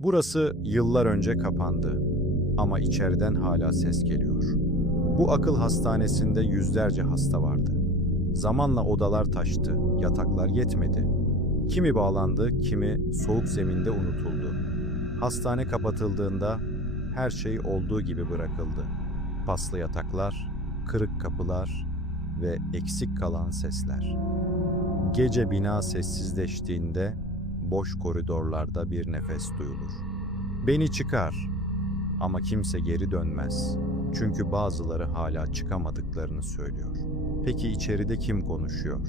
Burası yıllar önce kapandı ama içeriden hala ses geliyor. Bu akıl hastanesinde yüzlerce hasta vardı. Zamanla odalar taştı, yataklar yetmedi. Kimi bağlandı, kimi soğuk zeminde unutuldu. Hastane kapatıldığında her şey olduğu gibi bırakıldı. Paslı yataklar, kırık kapılar ve eksik kalan sesler. Gece bina sessizleştiğinde boş koridorlarda bir nefes duyulur. Beni çıkar ama kimse geri dönmez. Çünkü bazıları hala çıkamadıklarını söylüyor. Peki içeride kim konuşuyor?